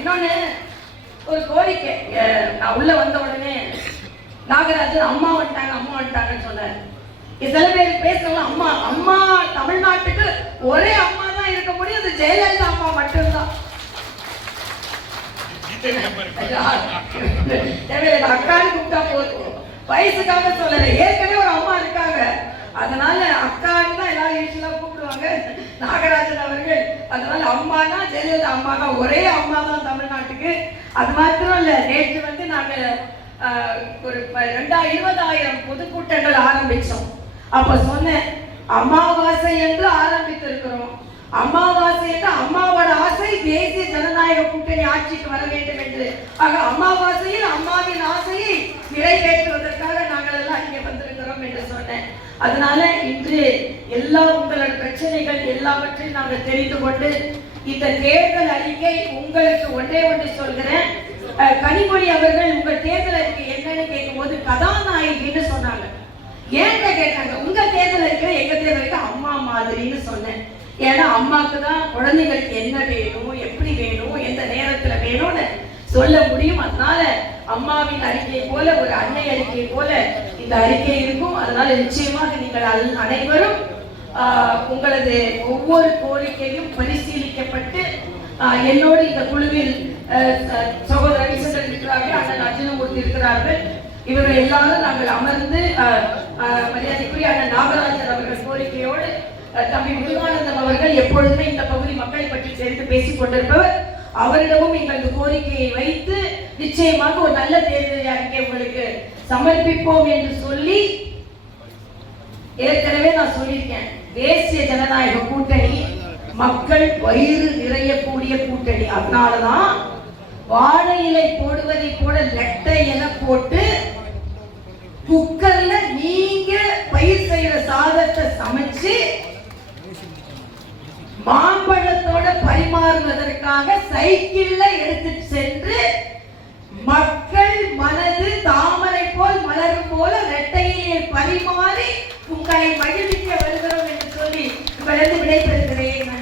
இன்னொன்னு ஒரு கோரிக்கை, நான் உள்ள வந்த உடனே நாகராஜன் அம்மா வந்துட்டாங்கன்னு சொன்னார். சில பேர் பேசலாம், அம்மா அம்மா தமிழ்நாட்டுக்கு ஒரே அம்மா தான் இருக்க முடியும், அது ஜெயலலிதா அம்மா மட்டும்தான். அக்கான்னு கூப்பிட்டா போதும், வயசுக்காக சொல்லல, ஏற்கனவே ஒரு அம்மா இருக்காங்க, அதனால அக்கான்னு தான் எல்லாரும் யூஸ்வலா கூப்பிடுவாங்க நாகராஜன் அவர்கள். அதனால அம்மானா ஜெயலலிதா அம்மா தான், ஒரே அம்மா தான் தமிழ்நாட்டுக்கு. அது மாத்திரம் இல்ல, நேற்று வந்து நாங்க ஒரு 20,000 பொதுக்கூட்டங்கள் ஆரம்பிச்சோம். அப்ப சொன்னேன், அமாவாசை என்று ஆரம்பித்திருக்கிறோம். அமாவாசை என்று அம்மாவோட ஆசை தேசிய ஜனநாயக கூட்டணி ஆட்சிக்கு வர வேண்டும் என்று. ஆக அமாவாசையில் அம்மாவின் ஆசையை நிறைவேற்றுவதற்காக நாங்கள் எல்லாம் இங்கே வந்திருக்கிறோம் என்று சொன்னேன். அதனால இன்று எல்லா உங்களோட பிரச்சனைகள் எல்லாவற்றையும் நாங்கள் தெரிந்து கொண்டு இந்த தேர்தல் அறிக்கை உங்களுக்கு ஒன்றே சொல்கிறேன். கனிமொழி அவர்கள் உங்கள் தேர்தல் அறிக்கை என்னன்னு கேட்கும் போது கதாநாயகின்னு சொன்னாங்க. ஏன்ட்ட கேட்டாங்க, உங்க தேர்தல் அறிக்கை எங்க தேர்தல் அறிக்கை அம்மா மாதிரின்னு சொன்னேன். ஏன்னா அம்மாக்கு தான் குழந்தைங்களுக்கு என்ன வேணும், எப்படி வேணும், எந்த நேரத்துல வேணும்னு சொல்ல முடியும். அதனால அம்மாவின் அறிக்கை போல, ஒரு அன்னை அறிக்கை போல இந்த அறிக்கை இருக்கும். அதனால நிச்சயமாக நீங்கள் அனைவரும் உங்களது ஒவ்வொரு கோரிக்கையும் பரிசீலிக்கப்பட்டு, என்னோடு இந்த குழுவில் சகோதரர் ரவிச்சந்திரன் இருக்கிறார்கள், அண்ணன் அர்ஜுனமூர்த்தி இருக்கிறார்கள், இவர்கள் எல்லாரும் நாங்கள் அமர்ந்து மரியாதைக்குரிய அண்ணன் நாகராஜன் அவர்கள் கோரிக்கையோடு தம்பி முருகானந்தம் அவர்கள் எப்பொழுதுமே இந்த பகுதி மக்களை பற்றி சேர்த்து பேசிக் கொண்டிருப்பவர், அவரிடமும் எங்களது கோரிக்கையை வைத்து நிச்சயமாக ஒரு நல்ல தேர்தல் அறிக்கை உங்களுக்கு சமர்ப்பிப்போம் என்று சொல்லி, ஏற்கனவே நான் சொல்லியிருக்கேன், தேசிய ஜனநாயக கூட்டணி மக்கள் வயிறு நிறையக்கூடிய கூட்டணி. அதனாலதான் வாழை இலை போடுவதை போல நெட்டை என போட்டு குக்கர்ல நீங்க பயிர் செய்யற சாதத்தை சமைச்சு மாம்பழத்தோட பரிமாறுவதற்காக சைக்கிள்ல எடுத்துட்டு சென்று மக்கள் மனது தாமரை போல் மலரும் போல ரெட்டையிலே பரிமாறி உங்களை மகிழ்விக்க வருகிறோம் என்று சொல்லி உங்களிடம் விடைபெறுகிறேன்.